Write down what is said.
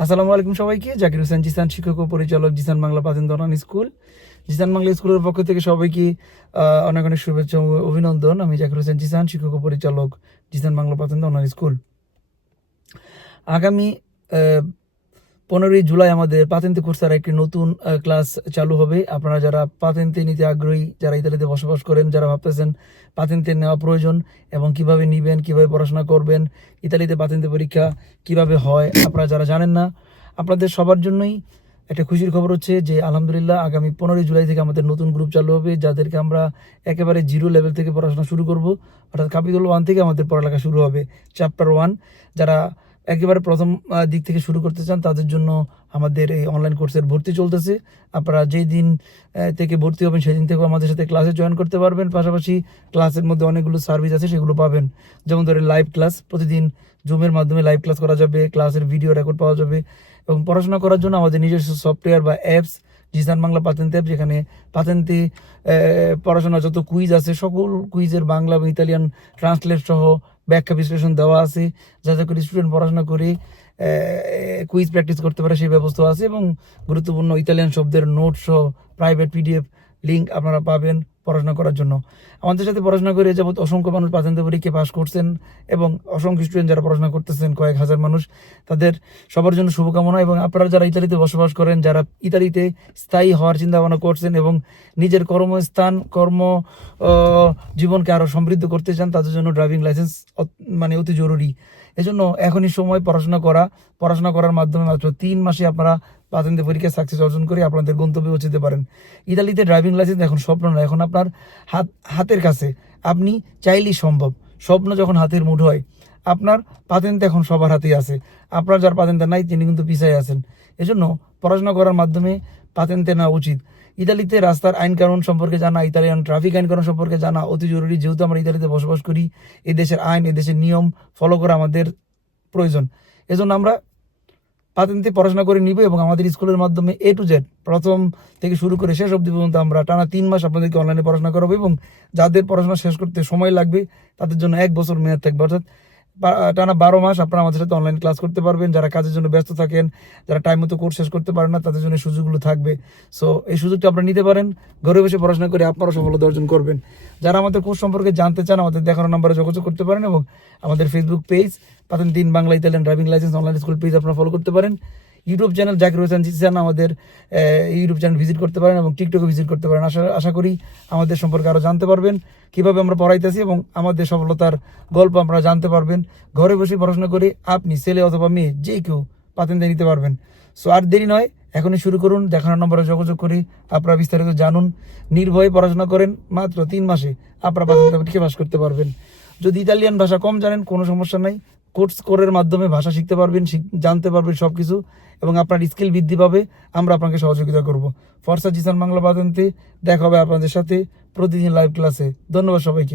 আসসালামু আলাইকুম সবাইকে। জাকির হোসেন জিসান শিক্ষক ও পরিচালক জিসান বাংলা পাতেন দরান স্কুল। জিসান বাংলা স্কুলের পক্ষ থেকে সবাইকে অনেক অনেক শুভেচ্ছা ও অভিনন্দন। আমি জাকির হোসেন জিসান, শিক্ষক ও পরিচালক জিসান বাংলা পাতেন দরান স্কুল। আগামী পনেরোই জুলাই আমাদের পাতেন্তে কোর্সার একটি নতুন ক্লাস চালু হবে। আপনারা যারা পাতেন্তি নিতে আগ্রহী, যারা ইতালিতে বসবাস করেন, যারা ভাবতেছেন পাতেন্তে নেওয়া প্রয়োজন এবং কীভাবে নিবেন, কীভাবে পড়াশোনা করবেন, ইতালিতে পাতেন্তে পরীক্ষা কীভাবে হয়, আপনারা যারা জানেন না, আপনাদের সবার জন্যই একটা খুশির খবর হচ্ছে যে, আলহামদুলিল্লাহ, আগামী পনেরোই জুলাই থেকে আমাদের নতুন গ্রুপ চালু হবে, যাদেরকে আমরা একেবারে জিরো লেভেল থেকে পড়াশোনা শুরু করব। অর্থাৎ ক্যাপিটাল ওয়ান থেকে আমাদের পড়ালেখা শুরু হবে। চ্যাপ্টার ওয়ান যারা একেবারে প্রথম দিক থেকে শুরু করতে চান, তাদের জন্য আমাদের এই অনলাইন কোর্সের ভর্তি চলতেছে। আপনারা যেই দিন থেকে ভর্তি হবেন, সেদিন থেকেও আমাদের সাথে ক্লাসে জয়েন করতে পারবেন। পাশাপাশি ক্লাসের মধ্যে অনেকগুলো সার্ভিস আছে, সেগুলো পাবেন। যেমন ধরে লাইভ ক্লাস প্রতিদিন জুমের মাধ্যমে লাইভ ক্লাস করা যাবে ক্লাসের ভিডিও রেকর্ড পাওয়া যাবে। এবং পড়াশোনা করার জন্য আমাদের নিজস্ব সফটওয়্যার বা অ্যাপস জিসান বাংলা পাতেন্তে অ্যাপ যেখানে পাতেন্তে পড়াশোনার যত কুইজ আছে, সকল কুইজের বাংলা এবং ইতালিয়ান ট্রান্সলেট সহ ব্যাখ্যা বিশ্লেষণ দেওয়া আছে, যাতে করে স্টুডেন্ট পড়াশোনা করে কুইজ প্র্যাকটিস করতে পারে সেই ব্যবস্থা আছে এবং গুরুত্বপূর্ণ ইতালিয়ান শব্দের নোট সহ প্রাইভেট পিডিএফ লিঙ্ক আপনারা পাবেন। পড়াশোনা করার জন্য। আমাদের সাথে পড়াশোনা করে যাবত অসংখ্য মানুষ পাতেন্তে পরীক্ষা পাস করছেন এবং অসংখ্য স্টুডেন্ট যারা পড়াশোনা করতেছেন, কয়েক হাজার মানুষ। তাদের সবার জন্য শুভকামনা এবং আপনারা যারা ইতালিতে বসবাস করেন, যারা ইতালিতে স্থায়ী হওয়ার চিন্তা ভাবনা করছেন এবং নিজের কর্মস্থান, কর্ম জীবনকে আরও সমৃদ্ধ করতে চান, তাদের জন্য ড্রাইভিং লাইসেন্স মানে অতি জরুরি। এজন্য এখনই সময় পড়াশোনা করা, পড়াশোনা করার মাধ্যমে মাত্র তিন মাসে আপনারা প্রাথমিক পরীক্ষায় সাকসেস অর্জন করে আপনাদের গন্তব্যে পৌঁছতে পারেন। ইতালিতে ড্রাইভিং লাইসেন্স এখন স্বপ্ন নয় এখন আপনার হাত, হাতের কাছে। আপনি চাইলেই সম্ভব, স্বপ্ন যখন হাতের মুঠ হয় আপনার পাতেন্তে এখন সবার হাতেই আছে। আপনার যার পাতেন্তে নাই, তিনি কিন্তু পিছায় আছেন। এজন্য পড়াশোনা করার মাধ্যমে পাতেন্তে নেওয়া উচিত। ইতালিতে রাস্তার আইন কানুন সম্পর্কে জানা, ইতালিয়ান ট্রাফিক আইন কানুন সম্পর্কে জানা অতি জরুরি। যেহেতু আমরা ইতালিতে বসবাস করি, এই দেশের আইন, এই দেশের নিয়ম ফলো করা আমাদের প্রয়োজন। এজন্য আমরা পাতেন্তে পড়াশোনা করে নিব এবং আমাদের স্কুলের মাধ্যমে এ টু জেড প্রথম থেকে শুরু করে শেষ অবধি পর্যন্ত আমরা টানা তিন মাস আপনাদেরকে অনলাইনে পড়াশোনা করাবো এবং যাদের পড়াশোনা শেষ করতে সময় লাগবে, তাদের জন্য এক বছর মেয়াদ থাকবে। অর্থাৎ টানা বারো মাস আপনারা আমাদের সাথে অনলাইন ক্লাস করতে পারবেন। যারা কাজের জন্য ব্যস্ত থাকেন, যারা টাইম মতো কোর্স শেষ করতে পারেন না, তাদের জন্য সুযোগগুলো থাকবে। সো এই সুযোগটা আপনারা নিতে পারেন। ঘরে বসে পড়াশোনা করে আপনারা সফলতা অর্জন করবেন। যারা আমাদের কোর্স সম্পর্কে জানতে চান, আমাদের দেখানো নাম্বারে যোগাযোগ করতে পারেন এবং আমাদের ফেসবুক পেজ পাতেন দিন Bangla Italian driving licence online school page আপনারা ফলো করতে পারেন। ইউটিউব চ্যানেল জাকির হোসেন জিসান আমাদের ইউটিউব চ্যানেল ভিজিট করতে পারেন এবং টিকটকে ভিজিট করতে পারেন। আশা আশা করি আমাদের সম্পর্কে আরও জানতে পারবেন কীভাবে আমরা পড়াইতেছি এবং আমাদের সফলতার গল্প আপনারা জানতে পারবেন। ঘরে বসে পড়াশোনা করে আপনি, ছেলে অথবা মেয়ে, যে কেউ পাতেন্তে নিতে পারবেন। সো আর দেরি নয়, এখনই শুরু করুন, দেখানোর নম্বরে যোগাযোগ করে আপনারা বিস্তারিত জানুন। নির্ভয়ে পড়াশোনা করেন, মাত্র তিন মাসে আপনারা পাতেন্তে পরীক্ষা পাস করতে পারবেন। যদি ইতালিয়ান ভাষা কম জানেন, কোনো সমস্যা নাই। কোর্স কোরের মাধ্যমে ভাষা শিখতে পারবেন জানতে পারবেন সব কিছু এবং আপনার স্কিল বৃদ্ধি পাবে। আমরা আপনাকে সহযোগিতা করব। ফরসা জিসান বাংলা বাদন্তে দেখা হবে আপনাদের সাথে প্রতিদিন লাইভ ক্লাসে। ধন্যবাদ সবাইকে।